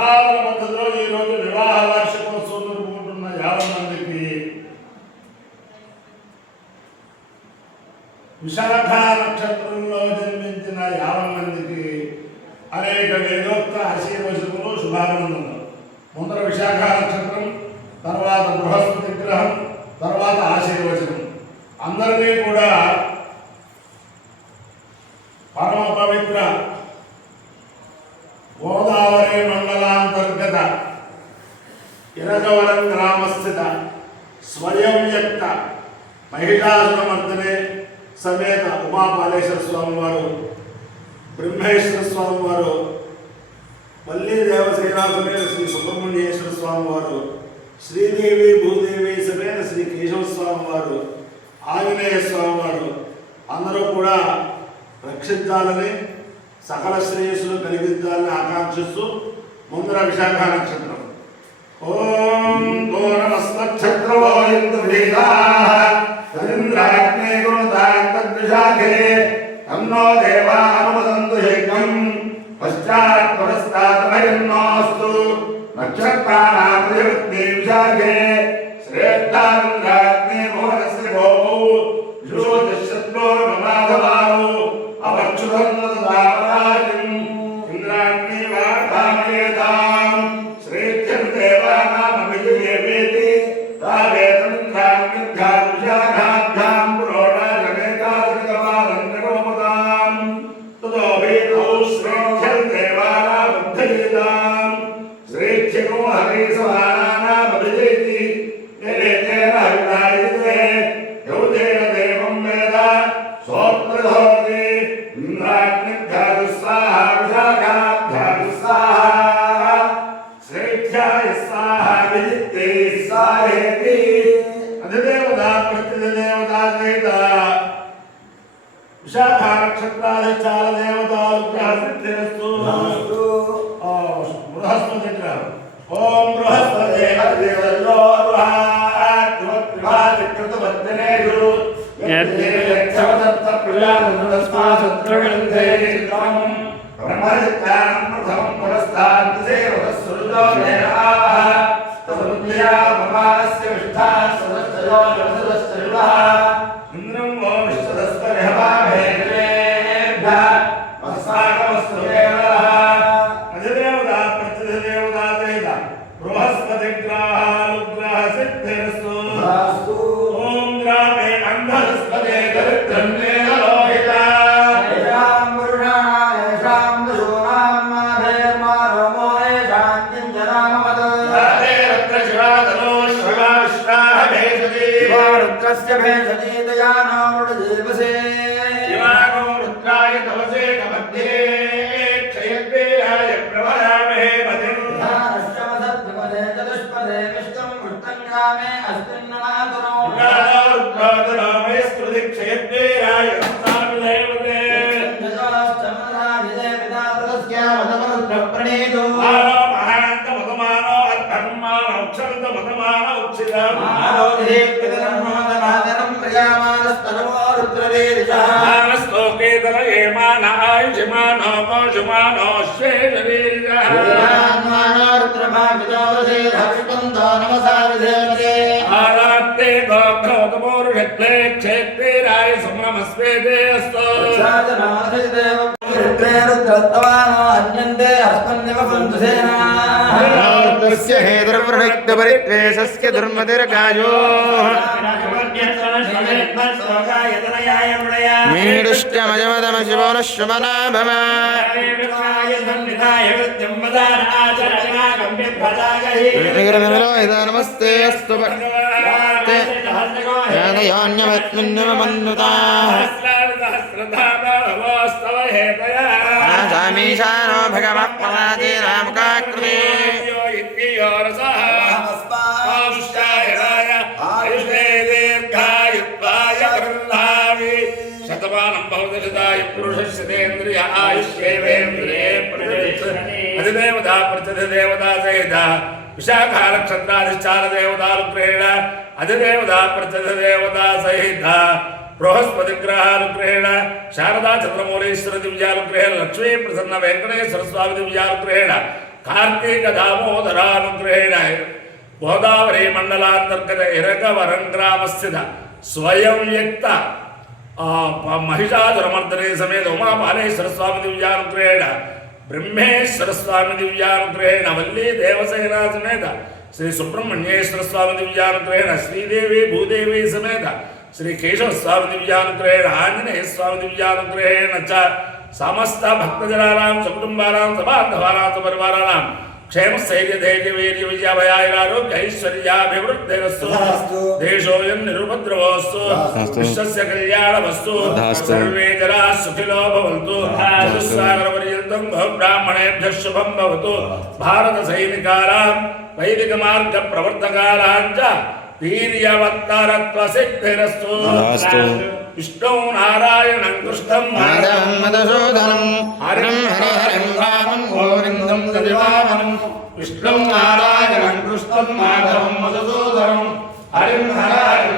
సనాతన పద్ధతిలో ఈరోజు వివాహ వార్షికోత్సవం జరుపుకుంటున్న 50 మందికి విశాఖ నక్షత్రంలో జన్మించిన 50 మందికి అనేక వేదోక్త ఆశీర్వచనములు శుభాభినందనలు. ముందర విశాఖ నక్షత్రం, తర్వాత బృహస్పతి గ్రహం, తర్వాత ఆశీర్వచనం. అందరినీ కూడా పరమ పవిత్ర గోదావరి మండలాంతర్గత ఇరగవరం గ్రామస్థిత స్వయం వ్యక్త మహిళాసురమర్దనే సమేత ఉమాపాలేశ్వర స్వామి వారు, బ్రహ్మేశ్వర స్వామి వారు, మల్లి దేవసేన సమేత శ్రీ సుబ్రహ్మణ్యేశ్వర స్వామి వారు, శ్రీదేవి భూదేవి సమేత శ్రీ కేశవ స్వామి వారు, ఆంజనేయ స్వామి వారు అందరూ కూడా రక్షించాలని, సకల శ్రేయస్సులు కలిగించాలని ఆకాంక్షిస్తూ ముందర విశాఖ నక్షత్రం. ఓం తన్నో దేవా అనుమదంతు యజ్ఞం పశ్చాత్ పురస్తాతమయన్నోస్తు నక్షత్రాణాం ప్రతివృత్తి విశాఖే శ్రేష్ఠానందాగ్నే భువనస్య గోపౌ విశోధశత్రోర్మమాధవారు అవక్షుధర్మదావరాజిం ఇంద్రాగ్ని వాధామయేతాం శ్రేష్ఠం దేవానామభిజయేవేతి తావేతమింద్రాగ్నిభ్యాం విశాఖాభ్యాం పురోడాగమేతాదృగమాలం జగోపదాం తతో భేదో శ్రేష్ఠం దేవానామభిజయేతాం శ్రేష్ఠ్యో హరే సమానానామభిజయతి ఏతేన హరితాయితే యౌదేన దేవం వేద సోత్రధోతి ఇంద్రాగ్నిభ్యాదు స్వాహా విశాఖాభ్యాదు స్వాహా శ్రేష్ఠ్యాయ స్వాహా విజిత్తే స్వాహేతి అధిదేవతా ప్రత్యధిదేవతా వేద విశాఖ నక్షత్రాధిష్టాన దేవతాలు సిద్ధిరస్తు. బృహస్పతి గ్రహం. ఓం బృహస్పతే అధిదేవతో బృహస్పతి గ్రహానుగ్రహ సిద్ధిరస్తు. ఓం గ్రామే అంధస్పదే దరిద్రం లోహిత క్షేత్రాయ సంభ్రమస్వేదే అస్తు. హేతుర్వృక్తపరిత్వేషస్య దుర్మతిర్గాయో మీడుష్టమజమదమశివోనశ్వమనా భవ. నమస్తే అస్తు మీశానో భగవత్పదాచీరాముకాకృతి శతమానం భవదశతాయ పురుషేంద్రియ ఆయుష్యేంద్రియే అధిదేవతా ప్రతిదేవతా సహిత విశాఖ నక్షత్రాధిష్టాన దేవతానుగ్రహేణ అధిదేవతా ప్రతిదేవతా సహిత బృహస్పతి గ్రహానుగ్రహేణ శారదా చంద్రమౌళీశ్వర దివ్యానుగ్రహేణ లక్ష్మీ ప్రసన్న వెంకటేశ్వర స్వామి దివ్యానుగ్రహేణ కార్తీక దామోదరానుగ్రహేణ గోదావరి మండలాంతర్గత ఇరకవరం గ్రామస్థిత స్వయం వ్యక్త మహిషాసురమర్దనే సమేత ఉమాపాలేశ్వర స్వామి దివ్యానుగ్రహేణ బ్రహ్మేశ్వర స్వామి దివ్యానుగ్రహేణ వల్లీ దేవసేనా సమేత శ్రీ సుబ్రహ్మణ్యేశ్వర స్వామి దివ్యానుగ్రహేణ శ్రీదేవి భూదేవి సమేత శ్రీ కేశవ స్వామి దివ్యానుగ్రహేణ ఆంజనేయ స్వామి దివ్యానుగ్రహేణ చ సమస్త భక్తజనానాం సకుటుంబానాం సబాంధవానాం సపరివారాణాం క్షేమ స్థైర్య ధైర్య వీర్య విజయాభయారోగ్య ఐశ్వర్యాభివృద్ధిరస్తు దేశోయం నిరుపద్రవోస్తు విశ్వస్య కళ్యాణమస్తు సర్వే జనా సుఖినో భవంతు చతుస్సాగర పర్యంతం బ్రాహ్మణేభ్యః శుభం భవతు భారత సైనికానాం వైదిక మార్గ ప్రవర్తకానాం చ వీర్యవత్తరత్వ సిద్ధిరస్తు విష్ణు నారాయణం కృష్ణం మాధవం మధుసూదనం హరిం హరిహరం రామం గోవిందం దదివామనం విష్ణు నారాయణం కృష్ణం మాధవం మధుసూదనం హరిం హరిహరం